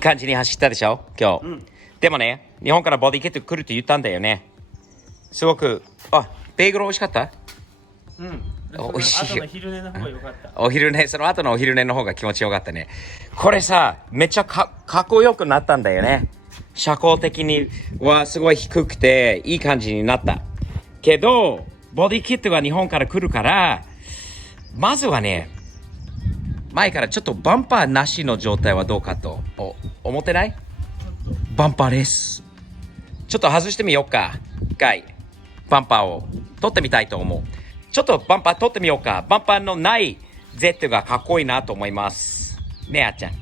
い感じに走ったでしょ今日、でもね、日本からボディキット来るって言ったんだよね。すごく、ベーグル美味しかった？美味しいよ。昼寝の方が良かった。お昼寝、その後のお昼寝の方が気持ちよかったね。これさ、めっちゃかっこよくなったんだよね。社交的にはすごい低くていい感じになった。けど、ボディキットが日本から来るから、まずはね、前からちょっとバンパーなしの状態はどうかと思ってない？バンパーレス。ちょっと外してみようか。一回、バンパーを取ってみたいと思う。ちょっとバンパー取ってみようか。バンパーのない Z がかっこいいなと思います。ねえ、あっちゃん。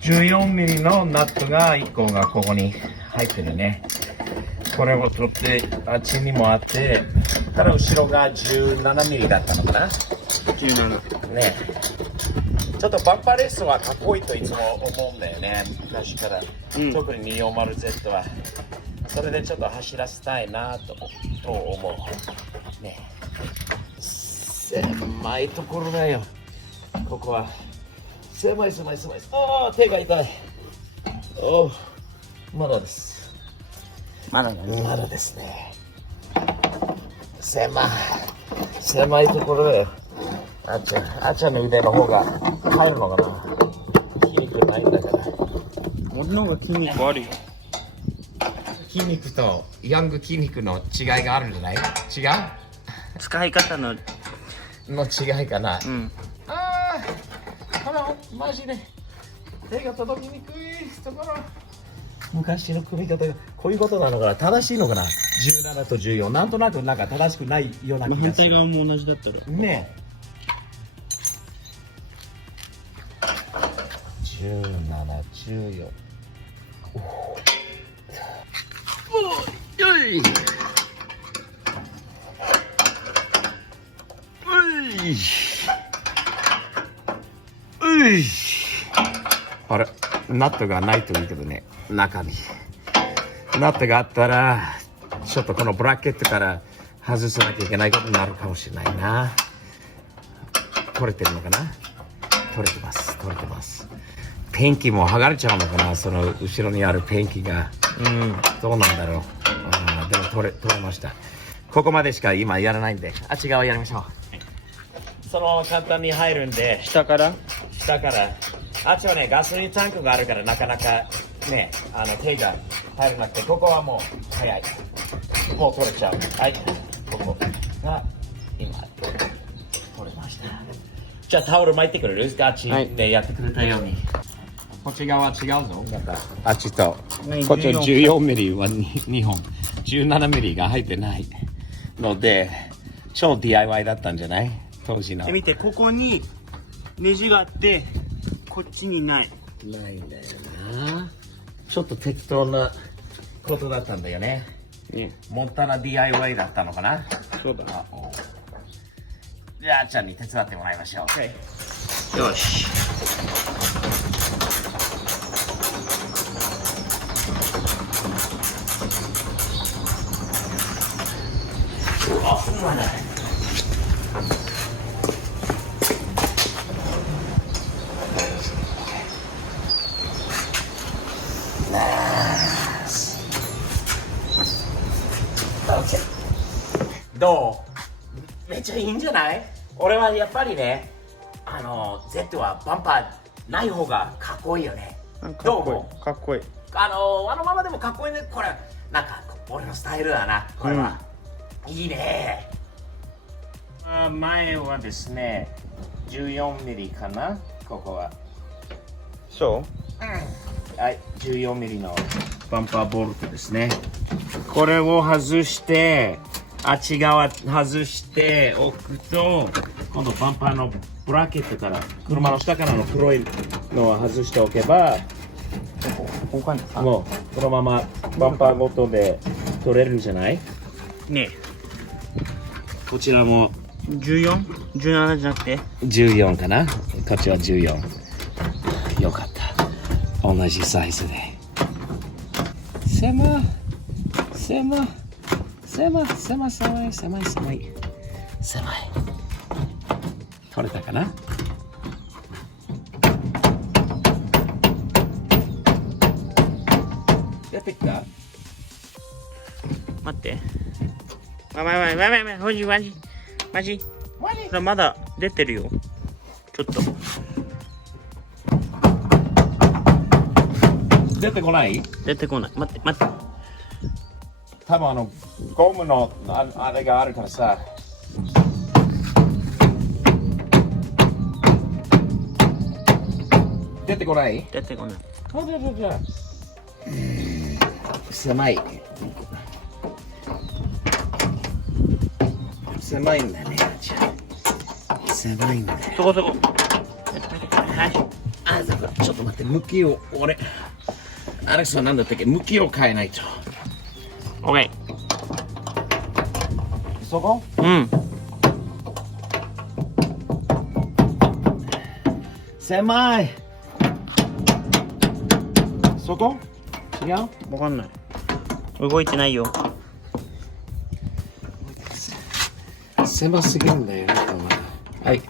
14ミリのナットが1個がここに入ってるね。これを取って、あっちにもあって、ただ後ろが17ミリだったのかな？ 17。ね。ちょっとバンパーレースはかっこいいといつも思うんだよね。昔から。特に 240Z は。それでちょっと走らせたいなと思う。ね。狭いところだよ。ここは。狭い。手が痛い。まだです。まだですね。狭いところだよ。あっちゃんの腕の方が入るのかな。筋肉ないんだから。俺の方が筋肉あるよ。筋肉とヤング筋肉の違いがあるんじゃない？違う？使い方の違いかな。マジで手が届きにくいところ。昔の組み方がこういうことなのかな？正しいのかな？17と14。なんとなく正しくないような気がする。反対側も同じだったら。ねえ。17、14。よい。あれ、ナットがないといいけどね、中に。ナットがあったら、ちょっとこのブラケットから外さなきゃいけないことになるかもしれないな。取れてるのかな？取れてます。ペンキも剥がれちゃうのかな？その後ろにあるペンキが。どうなんだろう。でも取れました。ここまでしか今やらないんで、あっち側やりましょう。そのまま簡単に入るんで、下からあっちはね、ガソリンタンクがあるからなかなかね、手が入らなくて、ここはもう早い。もう取れちゃう。はい。ここが今取れました。じゃあタオル巻いてくれる？あっちでやってくれたように。こっち側違うぞ。あっちと。こっちは14ミリは2本。17ミリが入ってないので、超 DIY だったんじゃない？当時の。見て、ここにネジがあって、こっちにないんだよな。ちょっと適当なことだったんだよね。モンタナ DIY だったのかな。そうだ。じゃああっちゃんに手伝ってもらいましょう。よし。まだどう？めっちゃいいんじゃない？俺はやっぱりね、Z はバンパーない方がかっこいいよね。どう思う？かっこいい。あのままでもかっこいいね。これなんか俺のスタイルだな。これは、いいね。前はですね、14ミリかな。ここは。そう？はい、14ミリのバンパーボルトですね。これを外して、あっち側外しておくと、今度バンパーのブラケットから、車の下からの黒いのを外しておけば、もうこのままバンパーごとで取れるんじゃない？ねえ。こちらも 14？17 じゃなくて14かな。こっちは14。よかった。同じサイズで。狭い。取れたかな？出てきた？待って。マジ。ほらまだ出てるよ。ちょっと。出てこない？出てこない。待って。多分ゴムのあれがあるからさ。出てこない？出てこない。狭い。狭いんだね。狭いんだよ。そこ。はい。あ、ちょっと待って、向きを、俺、アレックスは何だったっけ？向きを変えないと。オッケそこ？ー。うん。狭い。そこ？違う？わかんない。動いてないよ。狭すぎるんだよ。はい、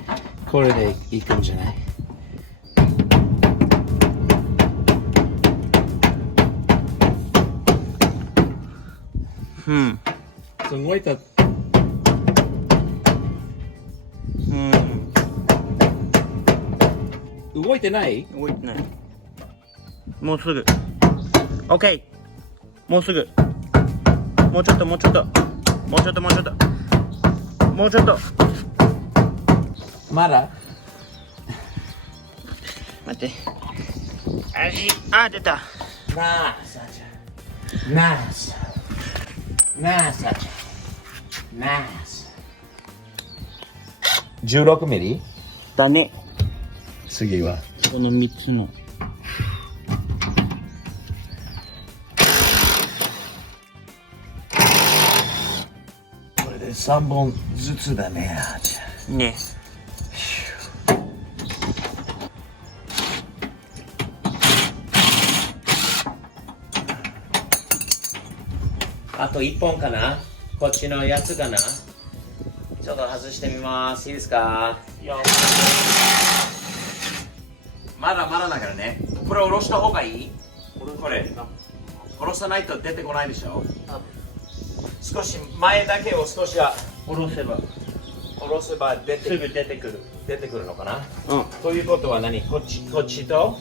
これでいくんじゃない？うん。すごい動いてない？動いてない。もうすぐ。オッケー。もうすぐ。もうちょっと。まだ？待って。あ、出た。なあ、さちゃん。ナイス。さちゃん。ナイス。16ミリ？だね。次は。この3つの。これで3本ずつだね。ね。あと1本かな？こっちのやつかな？ちょっと外してみます。いいですか？まだだからね。これ下ろした方がいい？これ。下ろさないと出てこないでしょ？少し前だけを少しは下ろせばすぐ出てくるのかな？うん。ということは何？こっちと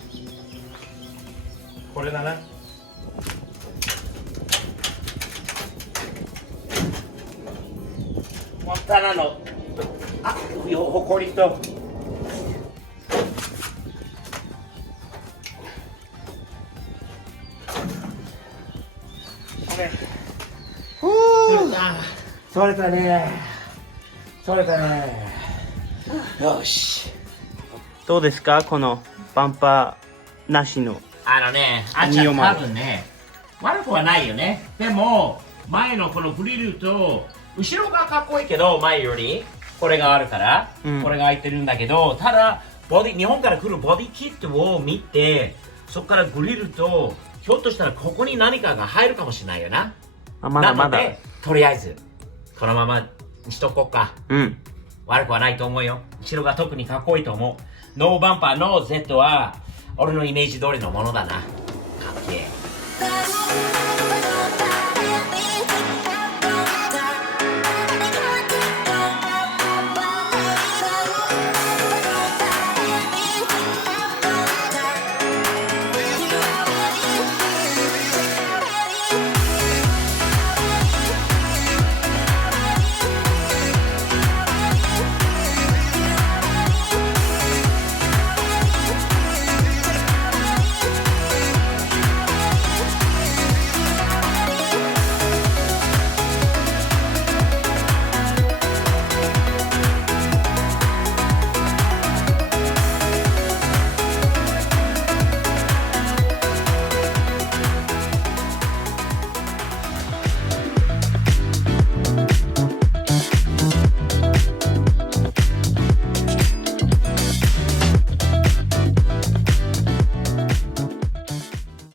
これだな。モンタナのほこりと取れたね。よし。どうですかこのバンパーなしの。あちゃん多分ね、悪くはないよね。でも前のこのグリルと後ろがかっこいいけど、前よりこれがあるから、これが開いてるんだけど、ただ日本から来るボディキットを見て、そこからグリルとひょっとしたらここに何かが入るかもしれないよな。まだ。なのでとりあえずこのままにしとこうか。悪くはないと思うよ。後ろが特にかっこいいと思う。ノーバンパーの Z は俺のイメージ通りのものだな。